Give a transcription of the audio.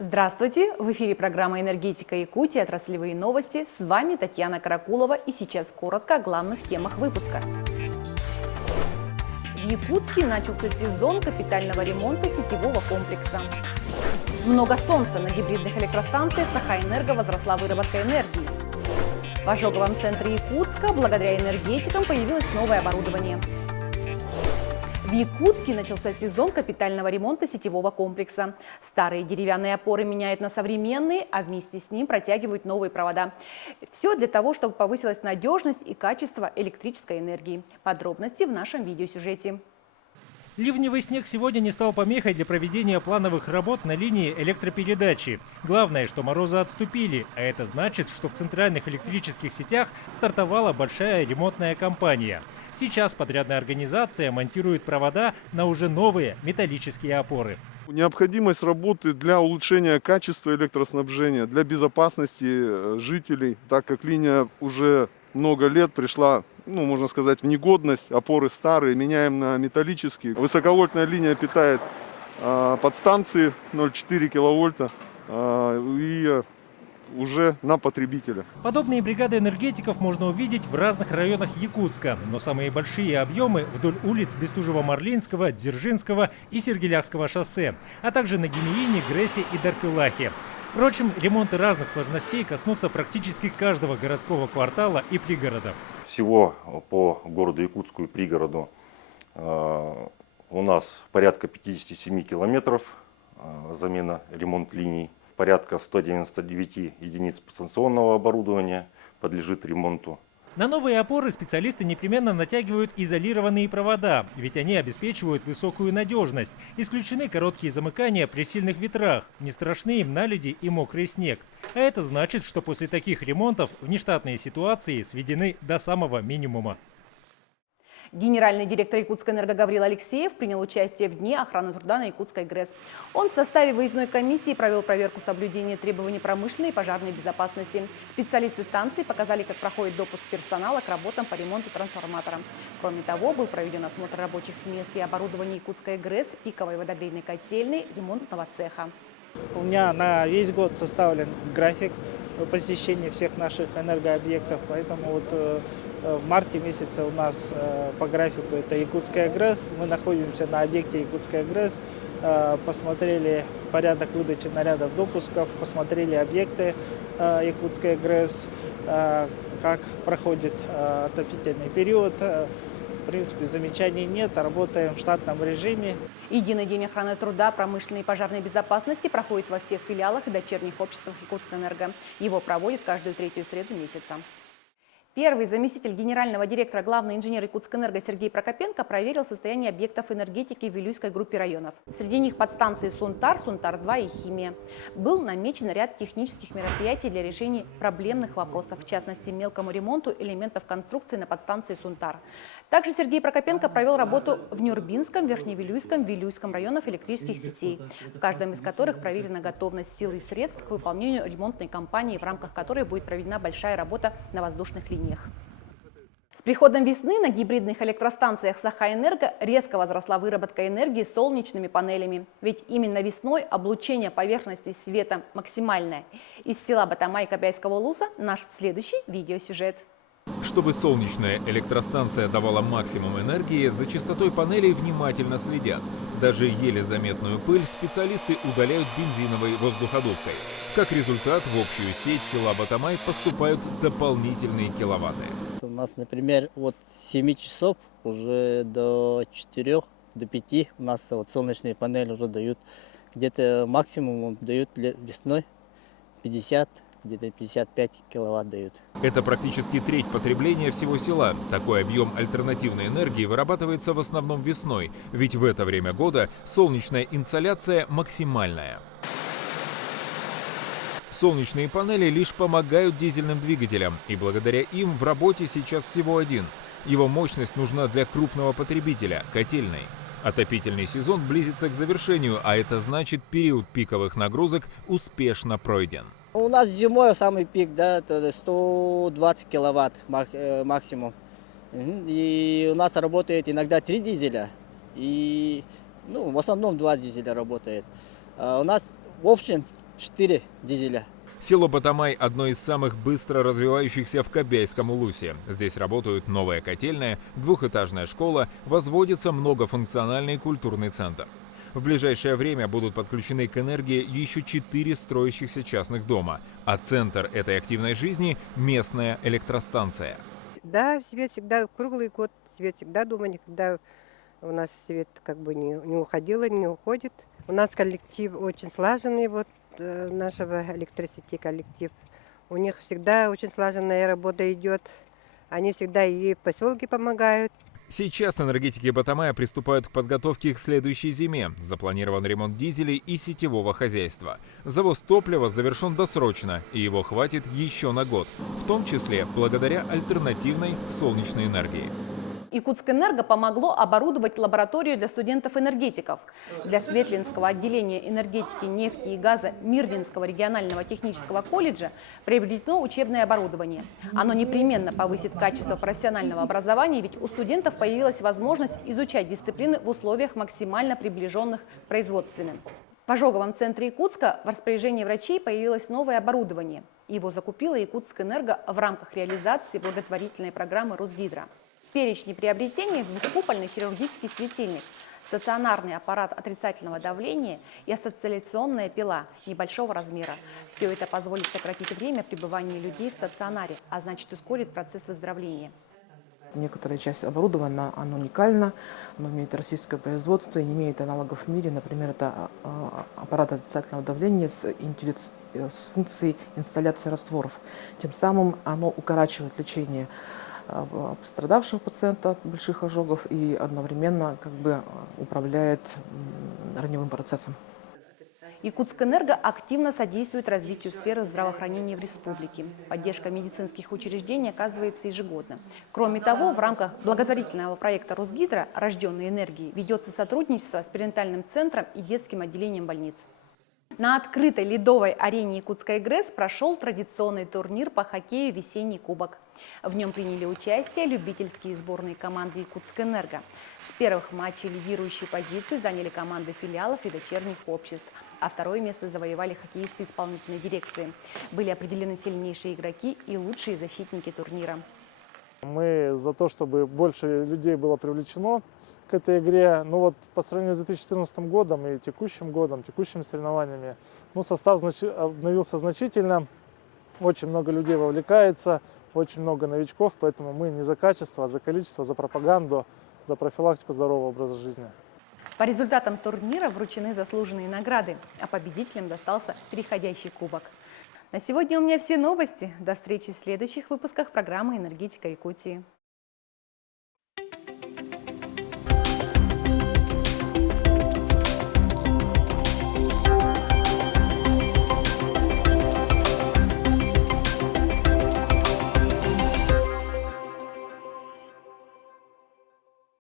Здравствуйте! В эфире программа «Энергетика Якутии. Отраслевые новости». С вами Татьяна Каракулова. И сейчас коротко о главных темах выпуска. В Якутске начался сезон капитального ремонта сетевого комплекса. Много солнца на гибридных электростанциях Сахаэнерго возросла выработка энергии. В ожоговом центре Якутска благодаря энергетикам появилось новое оборудование. В Якутске начался сезон капитального ремонта сетевого комплекса. Старые деревянные опоры меняют на современные, а вместе с ним протягивают новые провода. Все для того, чтобы повысилась надежность и качество электрической энергии. Подробности в нашем видеосюжете. Ливневый снег сегодня не стал помехой для проведения плановых работ на линии электропередачи. Главное, что морозы отступили, а это значит, что в центральных электрических сетях стартовала большая ремонтная кампания. Сейчас подрядная организация монтирует провода на уже новые металлические опоры. Необходимость работы для улучшения качества электроснабжения, для безопасности жителей, так как линия уже много лет пришла, можно сказать, в негодность, опоры старые, меняем на металлические. Высоковольтная линия питает подстанции 0,4 киловольта и уже на потребителя. Подобные бригады энергетиков можно увидеть в разных районах Якутска, но самые большие объемы вдоль улиц Бестужево-Марлинского, Дзержинского и Сергелякского шоссе, а также на Гемиине, Грессе и Дарпылахе. Впрочем, ремонты разных сложностей коснутся практически каждого городского квартала и пригорода. Всего по городу Якутску и пригороду у нас порядка 57 километров замена, ремонт линий. Порядка 199 единиц подстанционного оборудования подлежит ремонту. На новые опоры специалисты непременно натягивают изолированные провода, ведь они обеспечивают высокую надежность. Исключены короткие замыкания при сильных ветрах, не страшны им наледи и мокрый снег. А это значит, что после таких ремонтов внештатные ситуации сведены до самого минимума. Генеральный директор Якутскэнерго Гаврил Алексеев принял участие в Дне охраны труда на Якутской ГРЭС. Он в составе выездной комиссии провел проверку соблюдения требований промышленной и пожарной безопасности. Специалисты станции показали, как проходит допуск персонала к работам по ремонту трансформатора. Кроме того, был проведен осмотр рабочих мест и оборудования Якутской ГРЭС, пиковой водогрейной котельной, ремонтного цеха. У меня на весь год составлен график посещения всех наших энергообъектов, поэтому в марте месяце у нас по графику это Якутская ГРЭС. Мы находимся на объекте Якутская ГРЭС, посмотрели порядок выдачи нарядов допусков, посмотрели объекты Якутской ГРЭС, как проходит отопительный период. В принципе, замечаний нет, работаем в штатном режиме. Единый день охраны труда, промышленной и пожарной безопасности проходит во всех филиалах и дочерних обществах Якутскэнерго. Его проводят каждую третью среду месяца. Первый заместитель генерального директора, главный инженер Якутскэнерго Сергей Прокопенко проверил состояние объектов энергетики в Вилюйской группе районов. Среди них подстанции Сунтар, Сунтар-2 и Химия. Был намечен ряд технических мероприятий для решения проблемных вопросов, в частности, мелкому ремонту элементов конструкции на подстанции Сунтар. Также Сергей Прокопенко провел работу в Нюрбинском, Верхневилюйском, Вилюйском районах электрических сетей, в каждом из которых проверена готовность сил и средств к выполнению ремонтной кампании, в рамках которой будет проведена большая работа на воздушных линиях. С приходом весны на гибридных электростанциях Сахаэнерго резко возросла выработка энергии солнечными панелями. Ведь именно весной облучение поверхности света максимальное. Из села Батамай Кобяйского Луса наш следующий видеосюжет. Чтобы солнечная электростанция давала максимум энергии, за частотой панелей внимательно следят. Даже еле заметную пыль специалисты удаляют бензиновой воздуходувкой. Как результат, в общую сеть села Батамай поступают дополнительные киловатты. У нас, например, от 7 часов уже до 4, до 5 у нас солнечные панели уже дают. Где-то максимум дают весной 50, где-то 55 киловатт дают. Это практически треть потребления всего села. Такой объем альтернативной энергии вырабатывается в основном весной, ведь в это время года солнечная инсоляция максимальная. Солнечные панели лишь помогают дизельным двигателям, и благодаря им в работе сейчас всего один. Его мощность нужна для крупного потребителя – котельной. Отопительный сезон близится к завершению, а это значит, период пиковых нагрузок успешно пройден. У нас зимой самый пик, да, это 120 киловатт максимум. И у нас работает иногда 3 дизеля, и в основном 2 дизеля работает. У нас в общем 4 дизеля. Село Батамай – одно из самых быстро развивающихся в Кобяйском улусе. Здесь работают новая котельная, двухэтажная школа, возводится многофункциональный культурный центр. В ближайшее время будут подключены к энергии еще 4 строящихся частных дома, а центр этой активной жизни – местная электростанция. Да, свет всегда круглый год, свет всегда дома, никогда у нас свет как бы не уходил и не уходит. У нас коллектив очень слаженный, вот нашего электросети коллектив. У них всегда очень слаженная работа идет. Они всегда и в поселке помогают. Сейчас энергетики Батамая приступают к подготовке к следующей зиме. Запланирован ремонт дизелей и сетевого хозяйства. Завоз топлива завершен досрочно, и его хватит еще на год, в том числе благодаря альтернативной солнечной энергии. Якутскэнерго помогло оборудовать лабораторию для студентов-энергетиков. Для Светлинского отделения энергетики, нефти и газа Мирнинского регионального технического колледжа приобретено учебное оборудование. Оно непременно повысит качество профессионального образования, ведь у студентов появилась возможность изучать дисциплины в условиях максимально приближенных к производственным. В ожоговом центре Якутска в распоряжении врачей появилось новое оборудование. Его закупила Якутскэнерго в рамках реализации благотворительной программы Росгидро. В перечне приобретений двухкупольный хирургический светильник, стационарный аппарат отрицательного давления и ассоциационная пила небольшого размера. Все это позволит сократить время пребывания людей в стационаре, а значит ускорит процесс выздоровления. Некоторая часть оборудования, оно уникально, оно имеет российское производство и не имеет аналогов в мире. Например, это аппарат отрицательного давления с функцией инсталляции растворов. Тем самым оно укорачивает лечение пострадавших пациентов от больших ожогов и одновременно управляет раневым процессом. Якутскэнерго активно содействует развитию сферы здравоохранения в республике. Поддержка медицинских учреждений оказывается ежегодно. Кроме того, в рамках благотворительного проекта Росгидро «Рожденные энергией» ведется сотрудничество с перинатальным центром и детским отделением больниц. На открытой ледовой арене Якутской ГРЭС прошел традиционный турнир по хоккею «Весенний кубок». В нем приняли участие любительские сборные команды Якутскэнерго. С первых матчей лидирующие позиции заняли команды филиалов и дочерних обществ, а второе место завоевали хоккеисты исполнительной дирекции. Были определены сильнейшие игроки и лучшие защитники турнира. Мы за то, чтобы больше людей было привлечено к этой игре. Но вот по сравнению с 2014 годом и текущим годом, текущими соревнованиями, состав обновился значительно. Очень много людей вовлекается, очень много новичков, поэтому мы не за качество, а за количество, за пропаганду, за профилактику здорового образа жизни. По результатам турнира вручены заслуженные награды, а победителям достался переходящий кубок. На сегодня у меня все новости. До встречи в следующих выпусках программы «Энергетика Якутии».